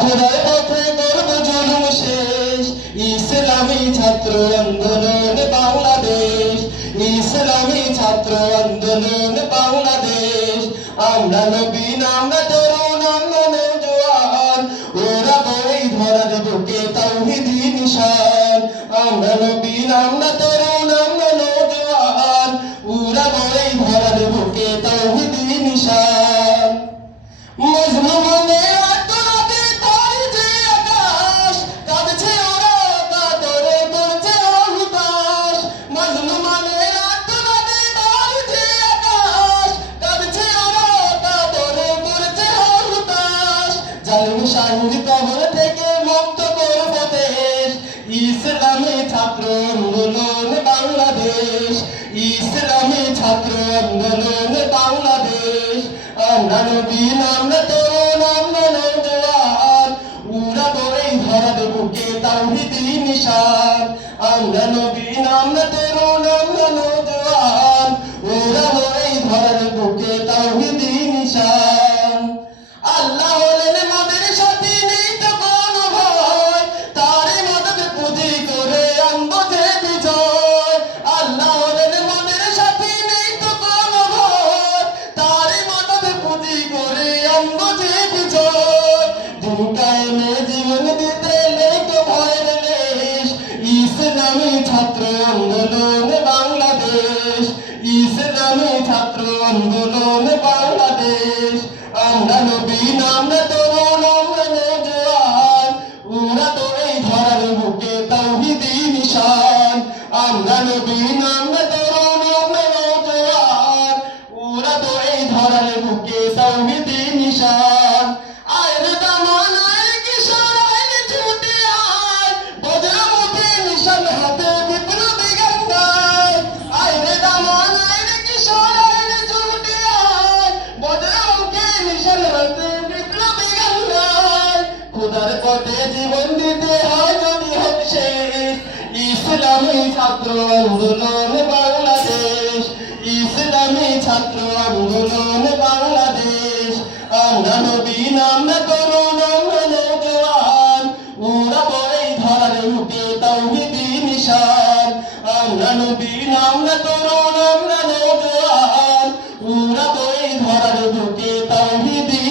খোদার পথে করব জুলুম শেষ। ইসলামী ছাত্র আন্দোলন বাংলাদেশ, ইসলামী ছাত্র আন্দোলন বাংলাদেশ। আমরা নবীন, আমরা তরুণ, আমরা নওজোয়ান, ওরা বই ধরার বুকে তাওহীদি নিশান। আমরা নবীন, আমরা তরুণ, আমরা নওজোয়ান, ওরা বই ধরার বুকে তাওহীদি নিশান। মজলুমের আত্মনাতে তার যে আকাশ, কাঁদছে ওরা কাতরে করছে হুতাশ। মজলুমের আত্মনাতে তার যে আকাশ, কাঁদছে ওরা কাতরে করছে হুতাশ। জালিম শাহির কবর থেকে মুক্ত করব দেশ, ইসলামী ছাত্র আন্দোলন বাংলাদেশ, ইসলামী ছাত্র আন্দোলন বাংলাদেশ। আমরা নবীন, আমরা তরুণ, আমরা নওজোয়ান, উড়াবো এই ধরার বুকে তাওহীদি নিশান। আমরা নবীন, আমরা তরুণ, আমরা নওজোয়ান, উড়াবো এই ধরার বুকে তাওহীদি নিশান। আল্লাহ হলেন আমাদের সাথী, নেই তো কোনো ভয়, তারই মদদ পুঁজি করে আনবো যে বিজয়। আল্লাহ হলেন আমাদের সাথী, নেই তো কোনো ভয়, তারই মদদ পুঁজি করে আনবো যে বিজয়। দিন কায়েমে জীবন দিতে নেই তো ভয়ের লেশ, ইসলামী ছাত্র আন্দোলন বাংলাদেশ, ইসলামী ছাত্র আন্দোলন বাংলাদেশ। আমরা নবীন, আমরা তরুণ, আমরা নওজোয়ান, ওরা তো এই ধরার বুকে তাওহীদি নিশান। আমরা নবীন, আমরা তরুণ, আমরা নওজোয়ান, ওরা তো এই ধরার বুকে তাওহীদি নিশান। আয় রে দামান, আয় রে কিশোর, আয় রে ছুটে আয়, বজ্র মুখে নিশান হাতে বিপ্লবী গান গায়। আয় রে দামান, আয় রে কিশোর, আয় রে ছুটে আয়, বজ্র মুখে নিশান হাতে বিপ্লবী গান গায়। খোদার পথে জীবন দিতে হয় যদি হোক শেষ, ইসলামী ছাত্র আন্দোলন বাংলাদেশ, ইসলামী ছাত্র আন্দোলন বাংলাদেশ। আমরা নবীন, আমরা তরুণ, আমরা নওজোয়ান, উড়াবো এই ধরার বুকে তাওহীদি নিশান। আমরা নবীন, আমরা তরুণ, আমরা নওজোয়ান, উড়াবো এই ধরার বুকে তাওহীদি